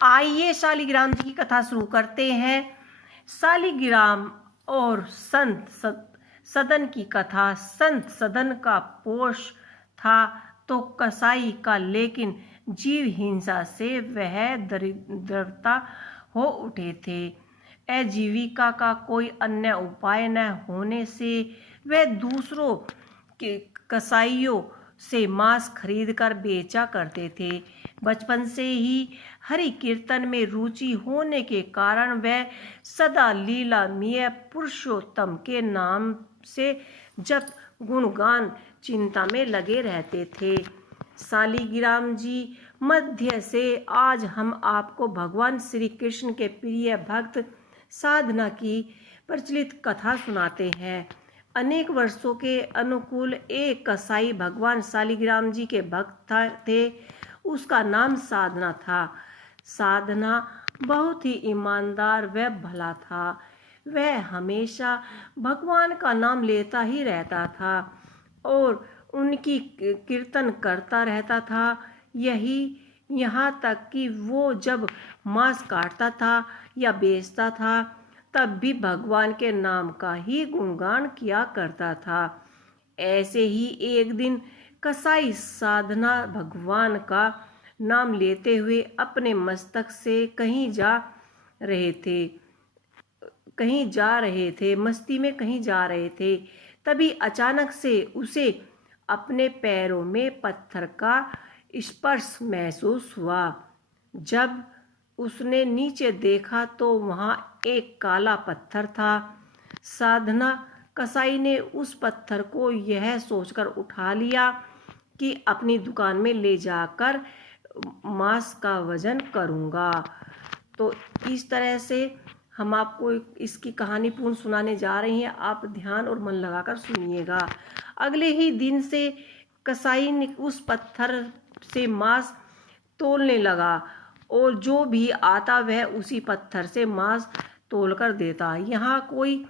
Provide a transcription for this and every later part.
आइए शालिग्राम जी की कथा शुरू करते हैं। शालिग्राम और सदन की कथा। संत सदन का पोष था तो कसाई का, लेकिन जीव हिंसा से वह दरिद्रता हो उठे थे। आजीविका का कोई अन्य उपाय न होने से वह दूसरों के कसाईयों से मांस खरीद कर बेचा करते थे। बचपन से ही हरि कीर्तन में रुचि होने के कारण वह सदा लीलामय पुरुषोत्तम के नाम से जप गुणगान चिंता में लगे रहते थे। शालिग्राम जी मध्य से आज हम आपको भगवान श्री कृष्ण के प्रिय भक्त साधना की प्रचलित कथा सुनाते हैं। अनेक वर्षों के अनुकूल एक कसाई भगवान शालिग्राम जी के भक्त थे। उसका नाम साधना था। साधना बहुत ही ईमानदार व भला था। वह हमेशा भगवान का नाम लेता ही रहता था और उनकी कीर्तन करता रहता था। यहाँ तक कि वो जब मांस काटता था या बेचता था तब भी भगवान के नाम का ही गुणगान किया करता था। ऐसे ही एक दिन कसाई साधना भगवान का नाम लेते हुए अपने मस्तक से कहीं जा रहे थे, मस्ती में कहीं जा रहे थे। तभी अचानक से उसे अपने पैरों में पत्थर का स्पर्श महसूस हुआ। जब उसने नीचे देखा तो वहाँ एक काला पत्थर था। साधना कसाई ने उस पत्थर को यह सोचकर उठा लिया कि अपनी दुकान में ले जाकर मांस का वजन करूँगा। तो इस तरह से हम आपको इसकी कहानी पूर्ण सुनाने जा रही हैं। आप ध्यान और मन लगाकर सुनिएगा। अगले ही दिन से कसाई ने उस पत्थर से मांस तोलने लगा और जो भी आता वह उसी पत्थर से मांस तोलकर देता। यहाँ कोई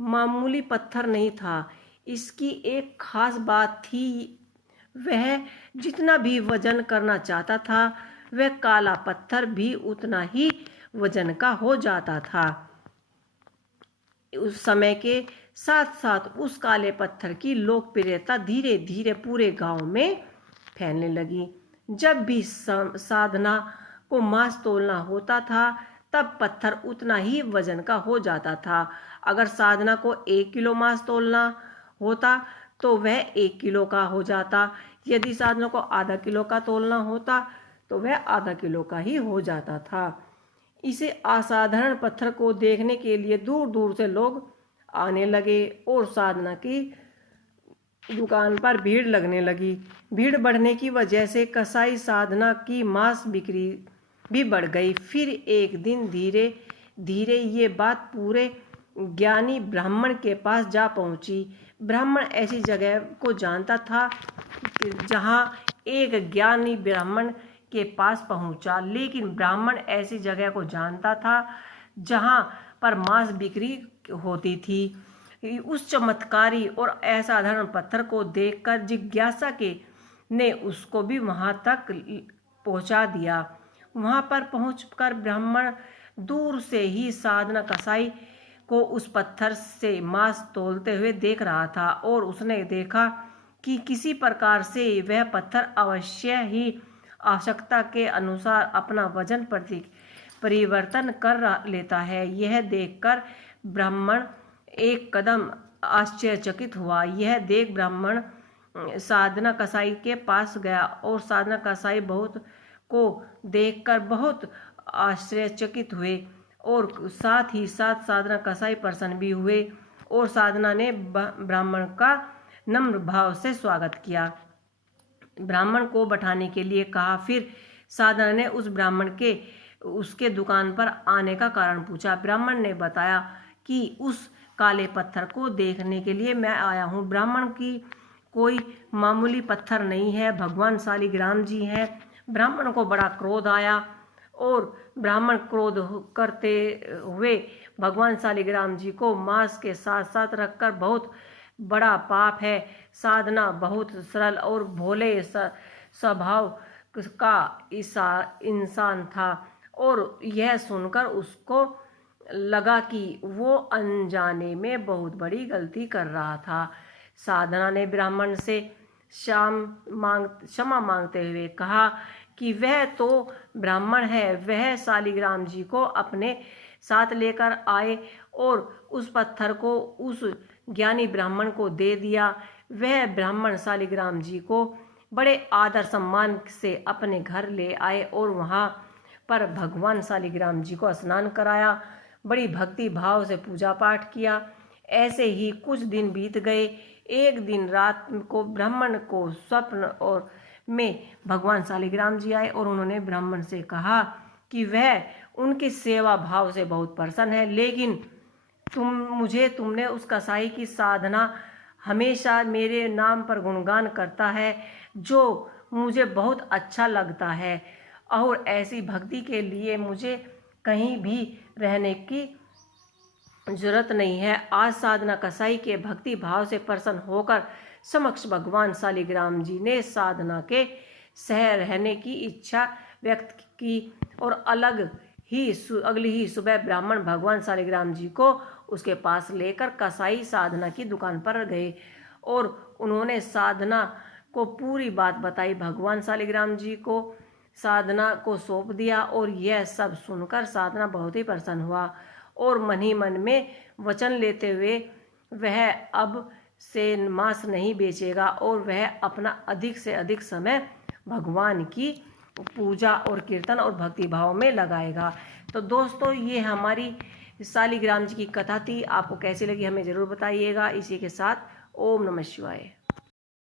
मामूली पत्थर नहीं था। इसकी एक खास बात थी, वह जितना भी वजन करना चाहता था वह काला पत्थर भी उतना ही वजन का हो जाता था। उस समय के साथ साथ उस काले पत्थर की लोकप्रियता धीरे धीरे पूरे गांव में फैलने लगी। जब भी साधना को मांस तोलना होता था तब पत्थर उतना ही वजन का हो जाता था। अगर साधना को 1 किलो मांस तोलना होता तो वह 1 किलो का हो जाता। यदि साधना को आधा किलो का तोलना होता तो वह आधा किलो का ही हो जाता था। इसे असाधारण पत्थर को देखने के लिए दूर दूर से लोग आने लगे और साधना की दुकान पर भीड़ लगने लगी। भीड़ बढ़ने की वजह से कसाई साधना की मांस बिक्री भी बढ़ गई। फिर एक दिन धीरे धीरे ये बात पूरे ज्ञानी ब्राह्मण के पास जा पहुंची। ब्राह्मण ऐसी जगह को जानता था जहां एक ज्ञानी ब्राह्मण के पास पहुंचा, लेकिन ब्राह्मण ऐसी जगह को जानता था जहां पर मांस बिक्री होती थी। उस चमत्कारी और असाधारण पत्थर को देखकर जिज्ञासा के ने उसको भी वहां तक पहुंचा दिया। वहां पर पहुंचकर ब्राह्मण दूर से ही साधना कसाई को उस पत्थर से मांस तोलते हुए देख रहा था और उसने देखा कि किसी प्रकार से वह पत्थर अवश्य ही आवश्यकता के अनुसार अपना वजन परिवर्तन कर लेता है। यह देखकर ब्राह्मण एक कदम आश्चर्यचकित हुआ। यह देख ब्राह्मण साधना कसाई के पास गया और साधना कसाई को देखकर बहुत आश्चर्यचकित हुए और साथ ही साथ साधना कसाई प्रसन्न भी हुए और साधना ने ब्राह्मण का नम्र भाव से स्वागत किया। ब्राह्मण को बैठाने के लिए कहा। फिर साधना ने उस ब्राह्मण के उसके दुकान पर आने का कारण पूछा। ब्राह्मण ने बताया कि उस काले पत्थर को देखने के लिए मैं आया हूँ। ब्राह्मण की कोई मामूली पत्थर नहीं है, भगवान शालिग्राम जी हैं। ब्राह्मण को बड़ा क्रोध आया और ब्राह्मण क्रोध करते हुए भगवान शालिग्राम जी को मांस के साथ साथ रखकर बहुत बड़ा पाप है। साधना बहुत सरल और भोले स्वभाव का इंसान था और यह सुनकर उसको लगा कि वो अनजाने में बहुत बड़ी गलती कर रहा था। साधना ने ब्राह्मण से क्षमा मांगते हुए कहा कि वह तो ब्राह्मण है, वह शालिग्राम जी को अपने साथ लेकर आए और उस पत्थर को उस ज्ञानी ब्राह्मण को दे दिया। वह ब्राह्मण शालिग्राम जी को बड़े आदर सम्मान से अपने घर ले आए और वहाँ पर भगवान शालिग्राम जी को स्नान कराया, बड़ी भक्ति भाव से पूजा पाठ किया। ऐसे ही कुछ दिन बीत गए। एक दिन रात को ब्राह्मण को स्वप्न और में भगवान शालिग्राम जी आए और उन्होंने ब्राह्मण से कहा कि वह उनकी सेवा भाव से बहुत प्रसन्न है, लेकिन तुमने उस कसाई की साधना हमेशा मेरे नाम पर गुणगान करता है, जो मुझे बहुत अच्छा लगता है, और ऐसी भक्ति के लिए मुझे कहीं भी रहने की जरूरत नहीं है। आज साधना कसाई के भक्ति भाव से प्रसन्न होकर समक्ष भगवान शालिग्राम जी ने साधना के सह रहने की इच्छा व्यक्त की और अगली ही सुबह ब्राह्मण भगवान शालिग्राम जी को उसके पास लेकर कसाई साधना की दुकान पर गए और उन्होंने साधना को पूरी बात बताई। भगवान शालिग्राम जी को साधना को सौंप दिया और यह सब सुनकर साधना बहुत ही प्रसन्न हुआ और मन ही मन में वचन लेते हुए वह अब से मांस नहीं बेचेगा और वह अपना अधिक से अधिक समय भगवान की पूजा और कीर्तन और भक्ति भाव में लगाएगा। तो दोस्तों, ये हमारी शालिग्राम जी की कथा थी। आपको कैसी लगी हमें ज़रूर बताइएगा। इसी के साथ ओम नमः शिवाय।